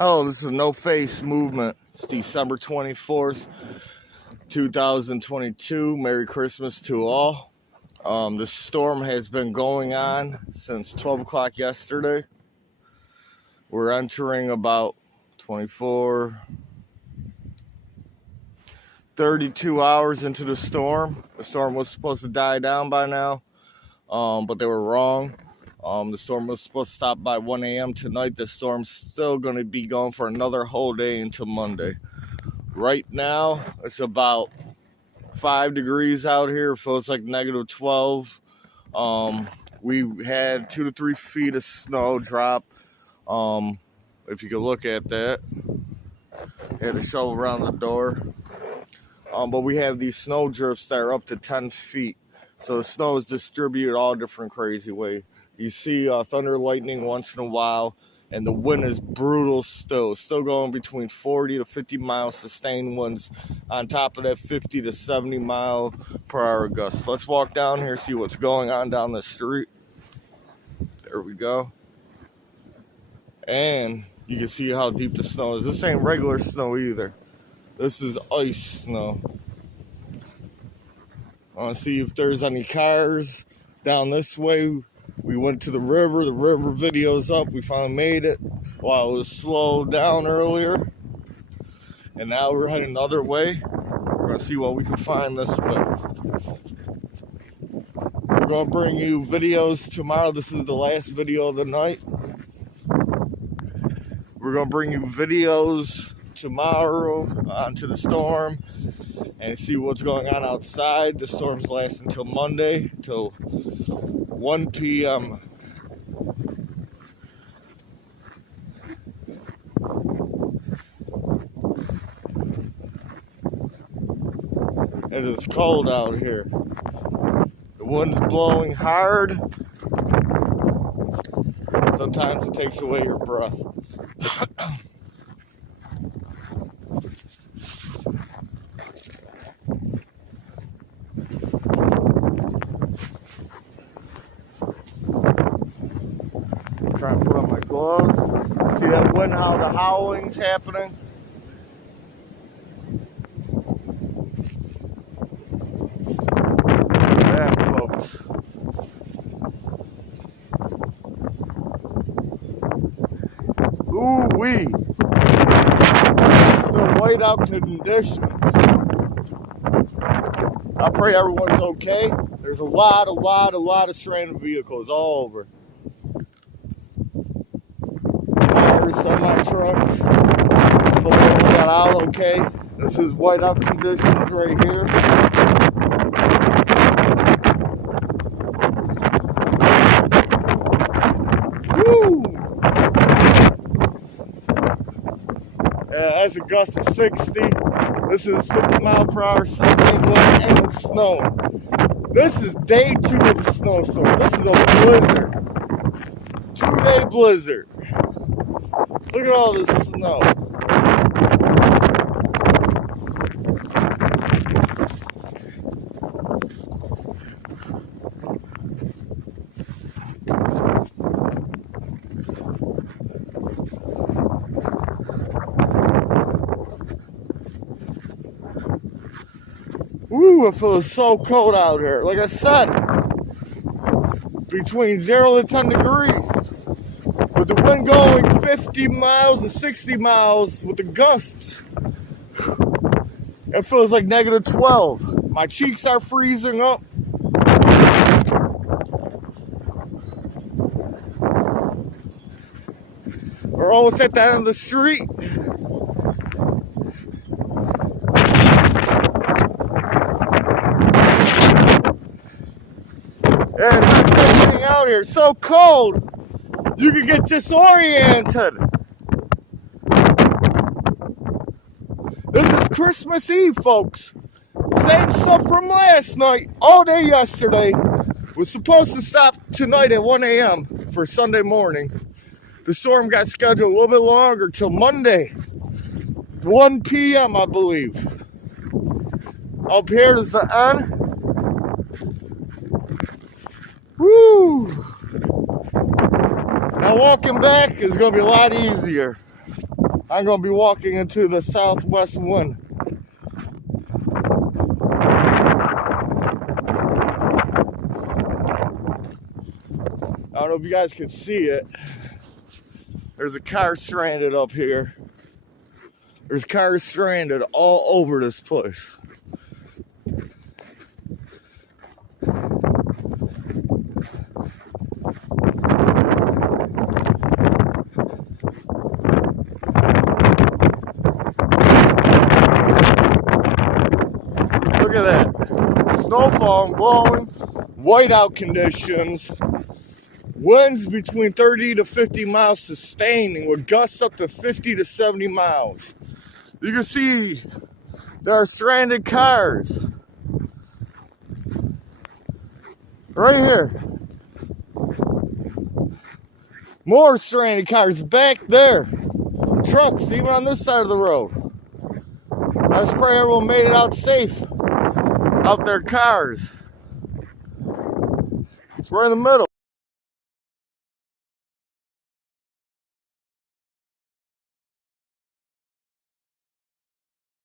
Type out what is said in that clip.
Hello, this is No Face Movement. It's December 24th, 2022. Merry Christmas to all. The storm has been going on since 12 o'clock yesterday. We're entering about 32 hours into the storm. The storm was supposed to die down by now, but they were wrong. The storm was supposed to stop by 1 a.m. tonight. The storm's still going to be going for another whole day until Monday. Right now, it's about 5 degrees out here. It feels like negative 12. We had 2 to 3 feet of snow drop. If you could look at that. Had a shovel around the door. But we have these snow drifts that are up to 10 feet. So the snow is distributed all different crazy ways. You see thunder, lightning once in a while, and the wind is brutal still going between 40 to 50 miles sustained winds, on top of that 50 to 70 mile per hour gusts. Let's walk down here, see what's going on down the street. There we go. And you can see how deep the snow is. This ain't regular snow either. This is ice snow. I want to see if there's any cars down this way. We went to the river video's up, we finally made it while it was slowed down earlier. And now we're heading the other way. We're going to see what we can find this way. We're going to bring you videos tomorrow. This is the last video of the night. We're going to bring you videos tomorrow onto the storm and see what's going on outside. The storm's lasting until Monday, till 1 p.m. It is cold out here. The wind's blowing hard. Sometimes it takes away your breath. Trying to put on my gloves. See that wind, how the howling's happening? Look at that, folks. Ooh-wee. Still whiteout conditions. I pray everyone's okay. There's a lot of stranded vehicles all over. Semi-trucks. Hope everyone got out okay. This is whiteout conditions right here. Woo! Yeah, that's a gust of 60. This is 50 mile per hour sustained wind and it's snowing. This is day 2 of the snowstorm. This is a blizzard. 2-day blizzard. Look at all this snow. Woo, it feels so cold out here. Like I said, between 0 to 10 degrees. With the wind going 50 miles to 60 miles with the gusts, it feels like negative 12. My cheeks are freezing up. We're almost at the end of the street. Yeah, it's not safe being out here. It's so cold. You can get disoriented. This is Christmas Eve, folks. Same stuff from last night. All day yesterday. Was supposed to stop tonight at 1 a.m. for Sunday morning. The storm got scheduled a little bit longer till Monday, 1 p.m. I believe. Up here is the end. Woo! Now walking back is going to be a lot easier. I'm going to be walking into the southwest wind. I don't know if you guys can see it. There's a car stranded up here. There's cars stranded all over this place. Look at that. Snowfall and blowing, whiteout conditions. Winds between 30 to 50 miles sustaining with gusts up to 50 to 70 miles. You can see there are stranded cars. Right here. More stranded cars back there. Trucks even on this side of the road. I just pray everyone made it out safe out their cars. It's right in the middle.